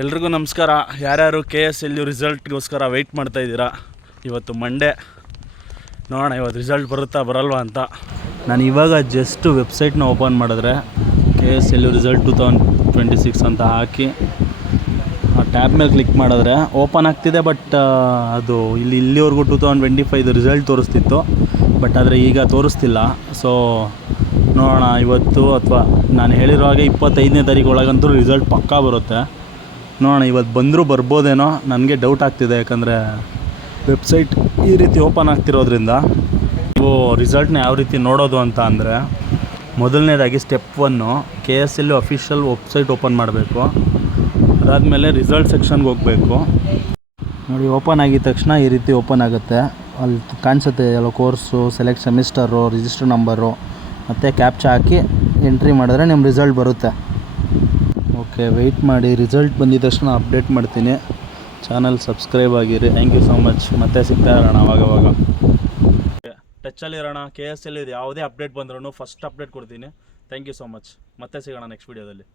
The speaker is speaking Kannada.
ಎಲ್ರಿಗೂ ನಮಸ್ಕಾರ. ಯಾರ್ಯಾರು KSLU ರಿಸಲ್ಟ್ಗೋಸ್ಕರ ವೆಯ್ಟ್ ಮಾಡ್ತಾಯಿದ್ದೀರಾ? ಇವತ್ತು ಮಂಡೇ, ನೋಡೋಣ ಇವತ್ತು ರಿಸಲ್ಟ್ ಬರುತ್ತಾ ಬರಲ್ವಾ ಅಂತ. ನಾನು ಇವಾಗ ಜಸ್ಟ್ ವೆಬ್ಸೈಟ್ನ ಓಪನ್ ಮಾಡಿದ್ರೆ KSLU ರಿಸಲ್ಟ್ 2026 ಅಂತ ಹಾಕಿ ಆ ಟ್ಯಾಬ್ ಮೇಲೆ ಕ್ಲಿಕ್ ಮಾಡಿದ್ರೆ ಓಪನ್ ಆಗ್ತಿದೆ. ಬಟ್ ಅದು ಇಲ್ಲಿವರೆಗೂ 2025 ರಿಸಲ್ಟ್ ತೋರಿಸ್ತಿತ್ತು, ಬಟ್ ಆದರೆ ಈಗ ತೋರಿಸ್ತಿಲ್ಲ. ಸೊ ನೋಡೋಣ ಇವತ್ತು ಅಥವಾ ನಾನು ಹೇಳಿರೋ ಹಾಗೆ 25ನೇ ತಾರೀಕು ಒಳಗಂತೂ ರಿಸಲ್ಟ್ ಪಕ್ಕಾ ಬರುತ್ತೆ. ನೋಡೋಣ ಇವತ್ತು ಬಂದರೂ ಬರ್ಬೋದೇನೋ, ನನಗೆ ಡೌಟ್ ಆಗ್ತಿದೆ. ಯಾಕಂದರೆ ವೆಬ್ಸೈಟ್ ಈ ರೀತಿ ಓಪನ್ ಆಗ್ತಿರೋದ್ರಿಂದ ನೀವು ರಿಸಲ್ಟ್ನ ಯಾವ ರೀತಿ ನೋಡೋದು ಅಂತ ಅಂದರೆ, ಮೊದಲನೇದಾಗಿ step 1 KSLU official website open ಮಾಡಬೇಕು. ಅದಾದಮೇಲೆ ರಿಸಲ್ಟ್ ಸೆಕ್ಷನ್ಗೆ ಹೋಗಬೇಕು. ನೋಡಿ, ಓಪನ್ ಆಗಿದ ತಕ್ಷಣ ಈ ರೀತಿ ಓಪನ್ ಆಗುತ್ತೆ. ಅಲ್ಲಿ ಕಾಣಿಸುತ್ತೆ ಎಲ್ಲ course, select semester, register number ಮತ್ತು ಕ್ಯಾಪ್ಚಾ ಹಾಕಿ ಎಂಟ್ರಿ ಮಾಡಿದ್ರೆ ನಿಮ್ಮ ರಿಸಲ್ಟ್ ಬರುತ್ತೆ. ಓಕೆ, ವೆಯ್ಟ್ ಮಾಡಿ. ರಿಸಲ್ಟ್ ಬಂದಿದ ತಕ್ಷಣ ಅಪ್ಡೇಟ್ ಮಾಡ್ತೀನಿ. ಚಾನಲ್ ಸಬ್ಸ್ಕ್ರೈಬ್ ಆಗಿರಿ. Thank you so much. ಮತ್ತೆ ಸಿಗ್ತಾ ಇರೋಣ ಆವಾಗವಾಗ. ಟಚ್ಚಲ್ಲಿರೋಣ. KSLU ಯಾವುದೇ ಅಪ್ಡೇಟ್ ಬಂದ್ರೂ ಫಸ್ಟ್ ಅಪ್ಡೇಟ್ ಕೊಡ್ತೀನಿ. Thank you so much. ಮತ್ತೆ ಸಿಗೋಣ ನೆಕ್ಸ್ಟ್ ವೀಡಿಯೋದಲ್ಲಿ.